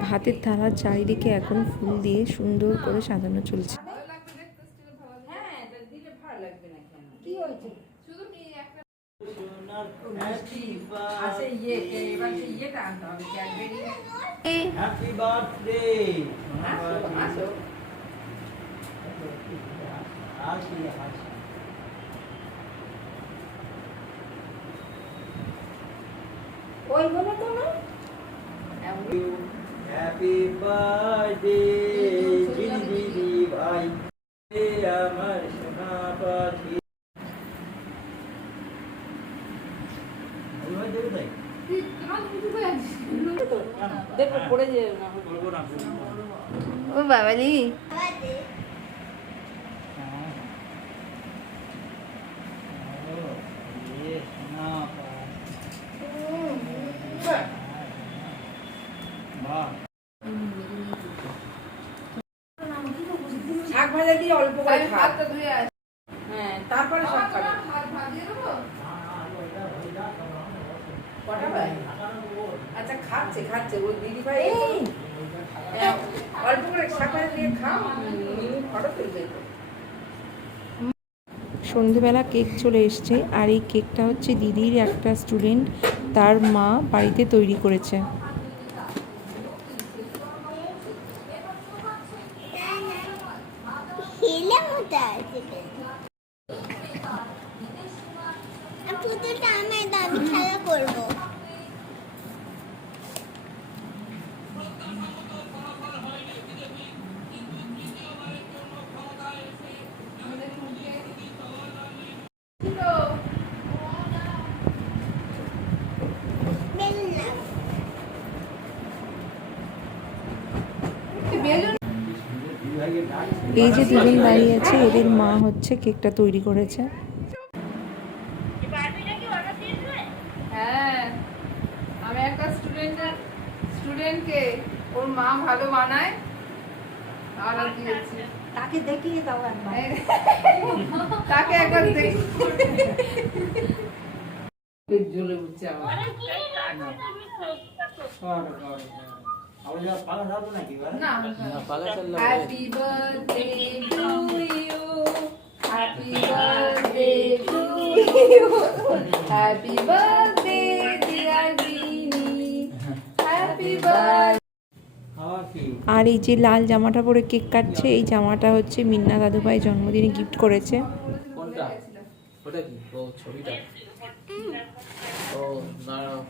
ভাতের থালার চারিদিকে এখন ফুল দিয়ে সুন্দর করে সাজানো চলছে। ওই বলে তো হ্যাপি বার্থডে দিদি দিদি ভাই এ আমার সোনা পাখি ওইভাবে দেবে তাই দেখো পড়ে যে না। করব না ও বাবালি বাহ শাক ভাজা দিয়ে অল্প করে হাতটা ধুয়ে আস হ্যাঁ তারপরে সব খাবে। আচ্ছা খাচ্ছে খাচ্ছে। ওর দিদি ভাই অল্প করে শাক দিয়ে খাও ফটো তুলবে সন্ধেবেলা কেক চলে এসছে আর এই কেকটা হচ্ছে দিদির একটা স্টুডেন্ট তার মা বাড়িতে তৈরি করেছে। মতো আছে পুতুলটা আমার খেলা করব এই যে দুজন দাঁড়িয়ে আছে এদের মা হচ্ছে কেকটা তৈরি করেছে। হ্যাঁ আমি একটা স্টুডেন্টের স্টুডেন্টকে ওর মা ভালো বানায় অর্ডার দিয়েছি। তাকে দেখিয়ে দাও একবার। তাকে একবার দেখি। জ্বলে উঠছে আমার। আবার যা পালা যাব নাকি এবার? না happy birthday to you happy birthday to you happy birthday dear Bini happy birthday খাওয়া কি? আর এই যে লাল জামাটা পরে কেক কাটছে এই জামাটা হচ্ছে মিন্না দাদুভাই জন্মদিনে গিফট করেছে। কোনটা? ওটা কি? ও ছবিটা। ও দাঁড়াও।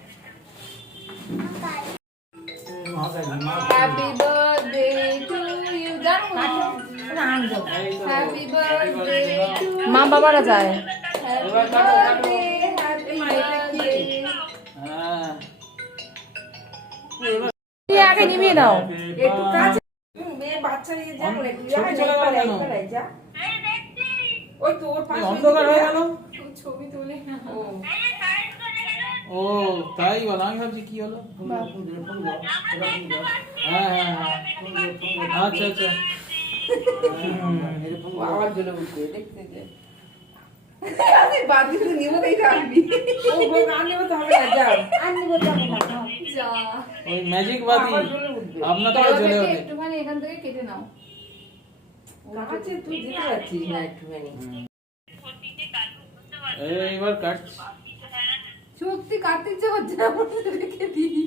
Happy birthday to you happy birthday to মা বাবারা যায়। হ্যাঁ আগে নিভিয়ে দাও একটু কাছে। বাচ্চা নিয়ে না যা। ওই তো ওর পাশে অন্ধকার হয়ে গেল। ছবি তুলে। ও। ও তাই বলো আমি ভাবছি কি হলো। হ্যাঁ হ্যাঁ হ্যাঁ। আচ্ছা আচ্ছা হুম, এর ফোন ও দাও। আবার জ্বলে উঠবে দেখতে যে আরে বাদ দিতে নিব তাই রাখবি ও গো গান নেব তো হবে না যাও আর নিবো যাবে না নাও। যা ওই ম্যাজিক বাতি আবার জ্বলে উঠবে আপনার একটুখানি এখান থেকে কেটে নাও কাছে তুই যেতে পারছিস না একটুখানি কাটছি সত্যি কাটতে ইচ্ছে হচ্ছে না রেখে দিই?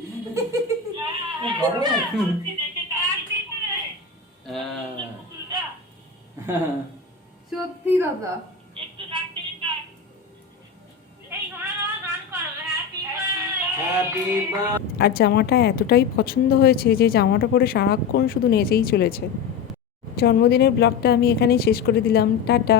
হ্যাঁ সত্যি দাদা। আর জামাটা এতটাই পছন্দ হয়েছে যে জামাটা পরে সারাক্ষণ শুধু নেচেই চলেছে। জন্মদিনের ব্লগটা আমি এখানেই শেষ করে দিলাম। টাটা।